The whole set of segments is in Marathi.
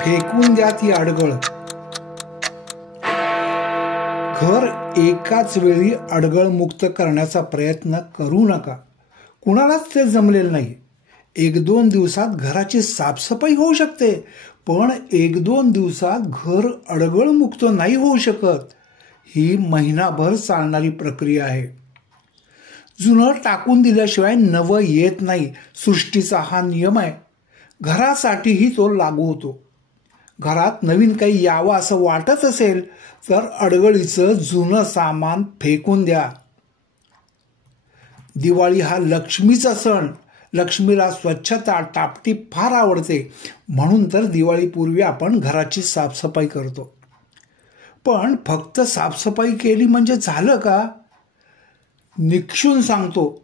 फेकून द्या ती अडगळ. घर एकाच वेळी अडगळ मुक्त करण्याचा प्रयत्न करू नका. कुणालाच ते जमलेलं नाही. 1-2 दिवसात घराची साफसफाई होऊ शकते, पण 1-2 दिवसात घर अडगळ मुक्त नाही होऊ शकत. ही महिनाभर चालणारी प्रक्रिया आहे. जुनं टाकून दिल्याशिवाय नवं येत नाही. सृष्टीचा हा नियम आहे. घरासाठीही तो लागू होतो. घरात नवीन काही यावं असं वाटत असेल तर अडगळीचं जुनं सामान फेकून द्या. दिवाळी हा लक्ष्मीचा सण. लक्ष्मीला स्वच्छता टापटीप फार आवडते, म्हणून तर दिवाळीपूर्वी आपण घराची साफसफाई करतो. पण फक्त साफसफाई केली म्हणजे झालं का? निक्षून सांगतो,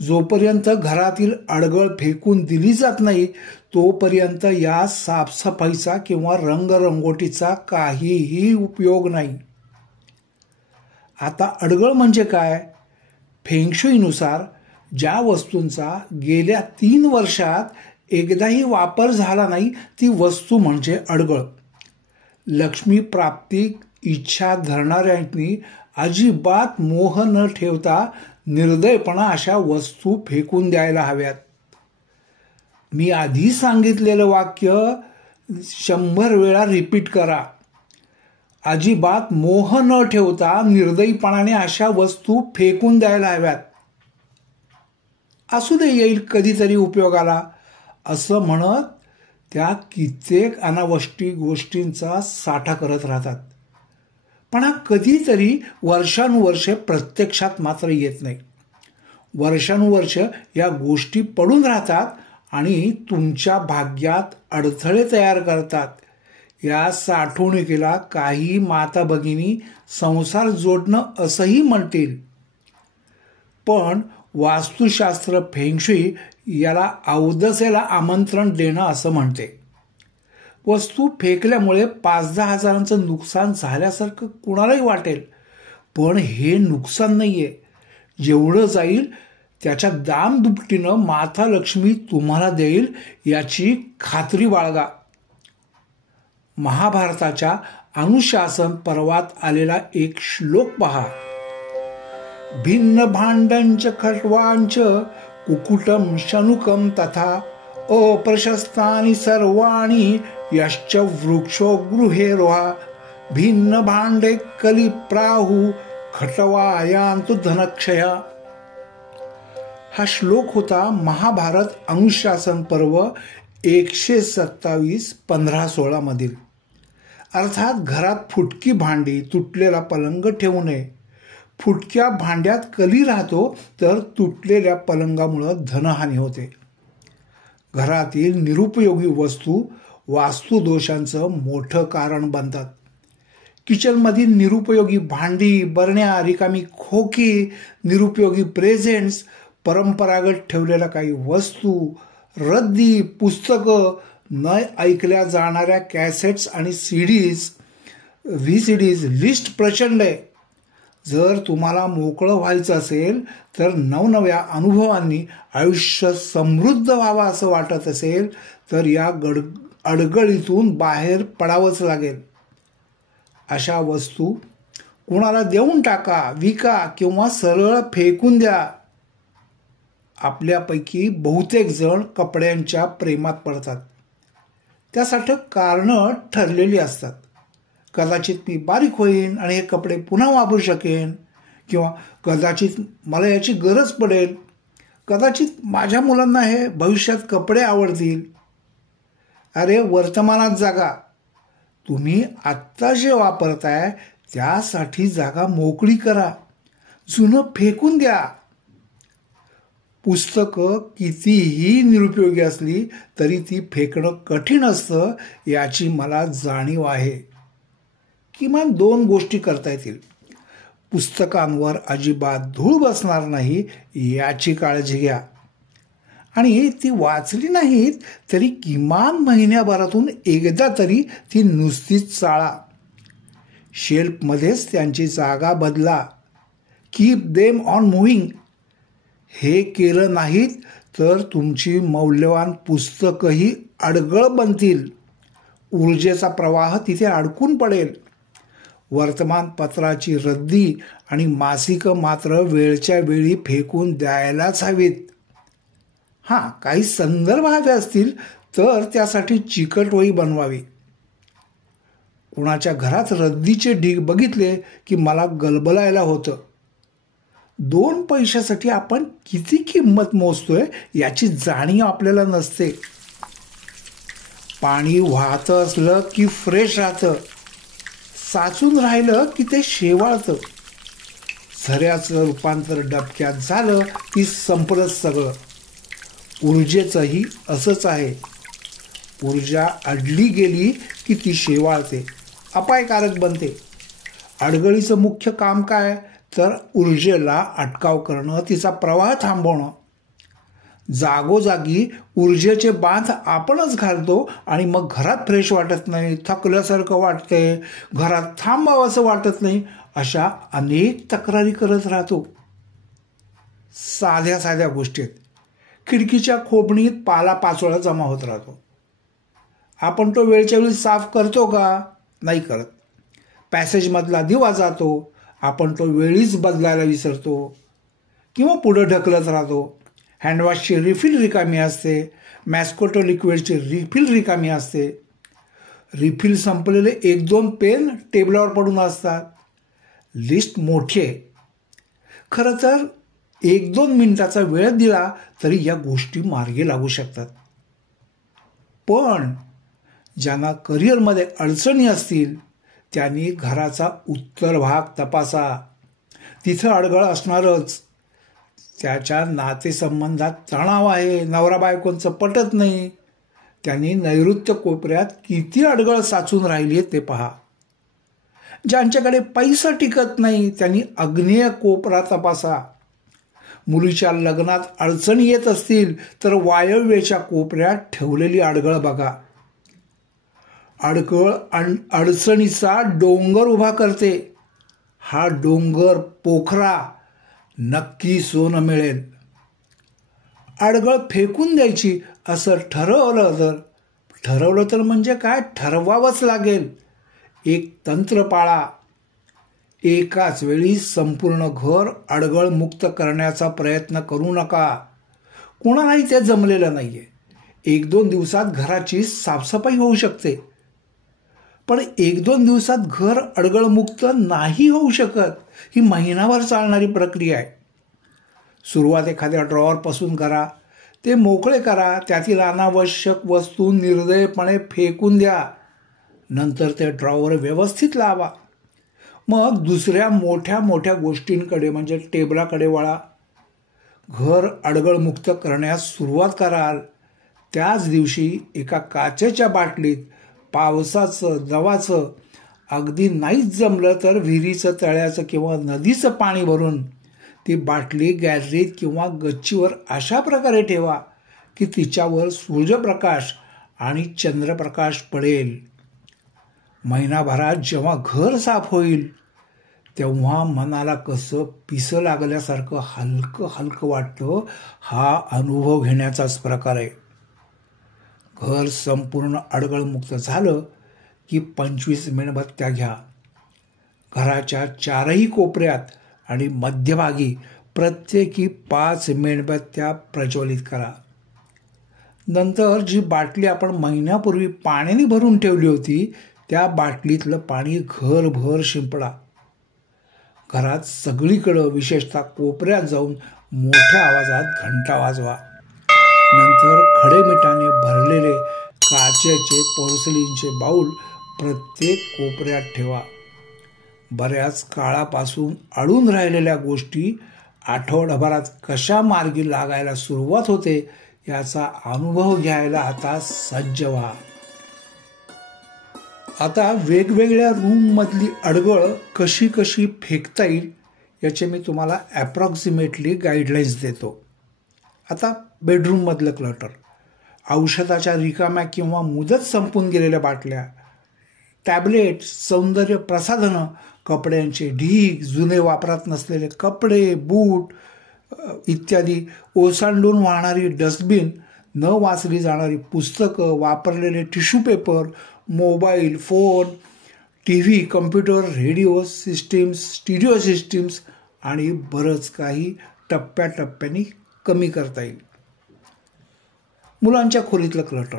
जोपर्यंत घरातील अडगळ फेकून दिली जात नाही तोपर्यंत या साफसफाईचा किंवा रंगरंगोटीचा काहीही उपयोग नाही. आता अडगळ म्हणजे काय? फेंगशुईनुसार ज्या वस्तूंचा गेल्या 3 वर्षात एकदाही वापर झाला नाही ती वस्तू म्हणजे अडगळ. लक्ष्मी प्राप्ती इच्छा धरणाऱ्यांनी अजिबात मोह न ठेवता निर्दयपणा अशा वस्तू फेकून द्यायला हव्यात. मी आधी सांगितलेलं वाक्य 100 वेळा रिपीट करा. अजिबात मोह न ठेवता निर्दयीपणाने अशा वस्तू फेकून द्यायला हव्यात. असू दे, येईल कधीतरी उपयोगाला असं म्हणत त्या कित्येक अनावश्यक गोष्टींचा साठा करत राहतात. पण हा कधीतरी वर्षानुवर्षे प्रत्यक्षात मात्र येत नाही. वर्षानुवर्ष या गोष्टी पडून राहतात आणि तुमच्या भाग्यात अडथळे तयार करतात. या साठवणुकीला काही माता भगिनी संसार जोडणं असंही म्हणतील. पण वास्तुशास्त्र फेंगशुई याला अवदसेला आमंत्रण देणं असं म्हणते. वस्तू फेकल्यामुळे 5-10 हजारांचं नुकसान झाल्यासारखं कुणालाही वाटेल, पण हे नुकसान नाहीये. जेवढं जाईल त्याच्या दामदुपटीनं माता लक्ष्मी तुम्हाला देईल याची खात्री बाळगा. महाभारताच्या अनुशासन पर्वात आलेला एक श्लोक पहा. भिन्न भांडंच खट्वांच कुकुटम शनुकम तथा अप्रशस्तानि सर्वाणि यश्च वृक्षो गृहे रोहा भिन्न भांडे कलिप्राहु खटवायांतु धनक्षया. हा श्लोक होता महाभारत अनुशासन पर्व 127 15-16 मधील. अर्थात घरात फुटकी भांडी, तुटलेला पलंग ठेवू नये. फुटक्या भांड्यात कली राहतो तर तुटलेल्या पलंगामुळं धनहानी होते. घरातील निरुपयोगी वस्तू वास्तुदोषांचं मोठं कारण बनतात. किचनमधील निरुपयोगी भांडी, बरण्या, रिकामी खोकी, निरुपयोगी प्रेझेंट्स, परंपरागत ठेवलेल्या काही वस्तू, रद्दी, पुस्तकं, न ऐकल्या जाणाऱ्या कॅसेट्स आणि सीडीज, VCDs, लिस्ट प्रचंड आहे. जर तुम्हाला मोकळं व्हायचं असेल तर नवनव्या अनुभवांनी आयुष्य समृद्ध व्हावं असं वाटत असेल तर या अडगळीतून बाहेर पडावंच लागेल. अशा वस्तू कुणाला देऊन टाका, विका किंवा सरळ फेकून द्या. आपल्यापैकी बहुतेक जण कपड्यांच्या प्रेमात पडतात. त्यासाठी कारणं ठरलेली असतात. कदाचित मी बारीक होईन आणि हे कपडे पुन्हा वापरू शकेन, किंवा कदाचित मला याची गरज पडेल, कदाचित माझ्या मुलांना हे भविष्यात कपडे आवडतील. अरे, वर्तमानात जागा. तुम्ही आत्ता जे वापरताय त्यासाठी जागा मोकळी करा. जुनं फेकून द्या. पुस्तकं कितीही निरुपयोगी असली तरी ती फेकणं कठीण असतं याची मला जाणीव आहे. किमान 2 गोष्टी करता येतील. पुस्तकांवर अजिबात धूळ बसणार नाही याची काळजी घ्या, आणि ती वाचली नाहीत तरी किमान महिन्याभरातून एकदा तरी ती नुसतीच चाळा. शेल्फमध्येच त्यांची जागा बदला. Keep them on moving. हे केलं नाहीत तर तुमची मौल्यवान पुस्तकंही अडगळ बनतील. ऊर्जेचा प्रवाह तिथे अडकून पडेल. वर्तमानपत्राची रद्दी आणि मासिकं मात्र वेळच्या वेळी फेकून द्यायलाच हवीत. हां, काही संदर्भ हवे असतील तर त्यासाठी चिकट वही बनवावी. कुणाच्या घरात रद्दीचे ढीग बघितले की मला गलबलायला होतं. 2 पैशासाठी आपण किती किंमत मोजतोय याची जाणीव आपल्याला नसते. पाणी वाहतं असलं की फ्रेश राहतं, साचून राहिलं की ते शेवाळतं. झऱ्याचं रूपांतर डबक्यात झालं की संपलंच सगळं. ऊर्जेचंही असंच आहे. ऊर्जा अडली गेली की ती शेवाळते, अपायकारक बनते. अडगळीचं मुख्य काम काय तर ऊर्जेला अटकाव करणं, तिचा प्रवाह थांबवणं. जागोजागी ऊर्जेचे बांध आपणच घालतो आणि मग घरात फ्रेश वाटत नाही, थकल्यासारखं वाटतंय, घरात थांबावंसं वाटत नाही, अशा अनेक तक्रारी करत राहतो. साध्या साध्या गोष्टीत खिडकीच्या खोबणीत पालापाचोळा जमा होत राहतो. आपण तो वेळच्या वेळी साफ करतो का? नाही करत. पॅसेजमधला दिवा जातो, आपण तो वेळीच बदलायला विसरतो किंवा पुढं ढकलत राहतो. हँडवॉशची रिफिल रिकामी असते, मॅस्कोटो लिक्विडची रिफिल रिकामी असते. रिफिल संपलेले 1-2 पेन टेबलावर पडून असतात. लिस्ट मोठी आहे. खरं तर 1-2 मिनिटाचा वेळ दिला तरी या गोष्टी मार्गी लागू शकतात. पण ज्यांना करिअरमध्ये अडचणी असतील त्यांनी घराचा उत्तर भाग तपासा. तिथं अडगळ असणारच. त्याच्या नातेसंबंधात तणाव आहे, नवरा बायकोंचं पटत नाही, त्यांनी नैऋत्य कोपऱ्यात किती अडगळ साचून राहिली ते पहा. ज्यांच्याकडे पैसा टिकत नाही त्यांनी आग्नेय कोपरा तपासा. मुलीच्या लग्नात अडचणी येत असतील तर वायव्येच्या कोपऱ्यात ठेवलेली अडगळ बघा. अडगळ अडचणीचा डोंगर उभा करते. हा डोंगर पोखरा, नक्की सोनं मिळेल. अडगळ फेकून द्यायची असं ठरवलं तर म्हणजे काय, ठरवावंच लागेल. एक तंत्र पाळा. एकाच वेळी संपूर्ण घर अडगळ मुक्त करण्याचा प्रयत्न करू नका. कोणालाही ते जमलेलं नाहीये. 1-2 दिवसात घराची साफसफाई होऊ शकते, पण 1-2 दिवसात घर अडगळमुक्त नाही होऊ शकत. ही महिनाभर चालणारी प्रक्रिया आहे. सुरुवात एखाद्या ड्रॉवरपासून करा, ते मोकळे करा, त्यातील अनावश्यक वस्तू निर्दयपणे फेकून द्या. नंतर ते ड्रॉवर व्यवस्थित लावा. मग दुसऱ्या मोठ्या मोठ्या गोष्टींकडे म्हणजे टेबलाकडे वळा. घर अडगळमुक्त करण्यास सुरुवात कराल त्याच दिवशी एका काचेच्या बाटलीत पावसाचं, दवाचं, अगदी नाहीच जमलं तर विहिरीचं, तळ्याचं किंवा नदीचं पाणी भरून ती बाटली गॅलरीत किंवा गच्चीवर अशा प्रकारे ठेवा की तिच्यावर सूर्यप्रकाश आणि चंद्रप्रकाश पडेल. महिनाभरात जेव्हा घर साफ होईल तेव्हा मनाला कसं पिसं लागल्यासारखं हलकं हलकं वाटतं. हा अनुभव घेण्याचाच प्रकार आहे. घर संपूर्ण अडगळमुक्त झालं की 25 मेणबत्त्या घ्या. घराच्या 4ही कोपऱ्यात आणि मध्यभागी प्रत्येकी 5 मेणबत्त्या प्रज्वलित करा. नंतर जी बाटली आपण महिन्यापूर्वी पाण्याने भरून ठेवली होती त्या बाटलीतलं पाणी घरभर शिंपडा. घरात सगळीकडं, विशेषतः कोपऱ्यात जाऊन मोठ्या आवाजात घंटा वाजवा. नंतर खडे मिठाने भरलेले काचेचे, पोर्सिलिनचे बाऊल प्रत्येक कोपऱ्यात ठेवा. बऱ्याच काळापासून अडून राहिलेल्या गोष्टी आठवडाभरात कशा मार्गी लागायला सुरुवात होते याचा अनुभव घ्यायला आता सज्ज व्हा. आता वेगवेगळ्या रूममधली अडगळ कशी कशी फेकता येईल याचे मी तुम्हाला ॲप्रॉक्सिमेटली गाईडलाईन्स देतो. आता बेडरूममधलं क्लटर, औषधाच्या रिकाम्या किंवा मुदत संपून गेलेल्या बाटल्या, टॅबलेट, सौंदर्य प्रसाधनं, कपड्यांचे ढीग, जुने वापरात नसलेले कपडे, बूट इत्यादी, ओसांडून वाहणारी डस्टबिन, न वाचली जाणारी पुस्तकं, वापरलेले tissue paper, mobile, phone, T V, computer, radio systems, stereo systems आणि बरंच काही टप्प्याटप्प्याने कमी करता येईल. मुलांच्या खोलीतलं क्लटर,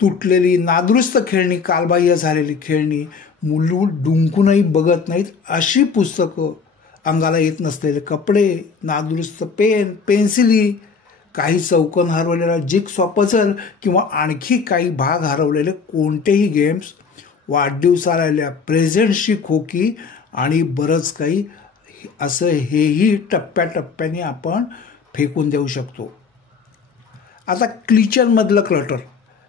तुटलेली नादुरुस्त खेळणी, कालबाह्य झालेली खेळणी, मुलं डुंकूनही बघत नाहीत अशी पुस्तकं, अंगाला येत नसलेले कपडे, नादुरुस्त पेन, पेन्सिली, काही चौकन हरवलेला जिगसॉ पझल किंवा आणखी काही भाग हरवलेले कोणतेही गेम्स, वाढदिवसाला आलेल्या प्रेझेंट्सची खोकी आणि बरंच काही असं हेही टप्प्याटप्प्याने आपण फेकून देऊ शकतो. आता किचनमधलं क्लटर,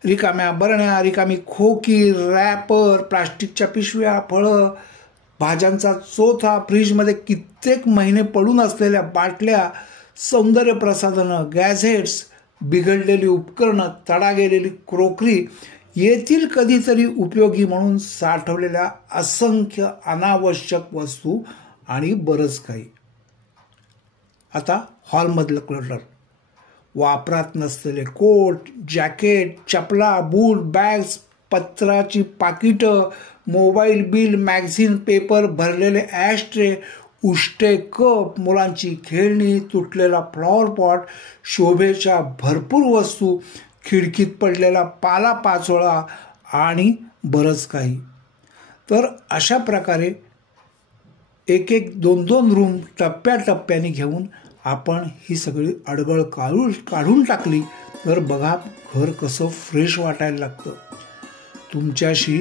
रिकाम्या बरण्या, रिकामी खोकी, रॅपर, प्लास्टिकच्या पिशव्या, फळं, भाज्यांचा चोथा, फ्रीजमध्ये कित्येक महिने पडून असलेल्या बाटल्या, सौंदर्य प्रसाधनं, गॅझेट्स, बिघडलेली उपकरणं, तडा गेलेली क्रोकरी, येथील कधीतरी उपयोगी म्हणून साठवलेल्या असंख्य अनावश्यक वस्तू आणि बरंच काही. आता हॉलमधलं क्लटर, वापरात नसलेले कोट, जॅकेट, चपला, बूट, बॅग्स, पत्राची पाकिटं, मोबाईल बिल, मॅगझिन, पेपर, भरलेले ॲशट्रे, उष्टे कप, मुलांची खेळणी, तुटलेला फ्लॉवर पॉट, शोभेच्या भरपूर वस्तू, खिडकीत पडलेला पालापाचोळा आणि बरंच काही. तर अशा प्रकारे एक एक दोन दोन रूम टप्प्याटप्प्याने घेऊन आपण ही सगळी अडगळ काढून टाकली तर बघा घर कसं फ्रेश वाटायला लागतं, तुमच्याशी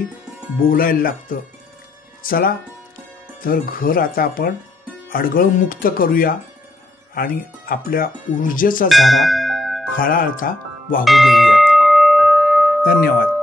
बोलायला लागतं. चला तर घर आता आपण अडगळमुक्त करूया आणि आपल्या ऊर्जेचा झरा खळाळता वाहू देऊयात. धन्यवाद.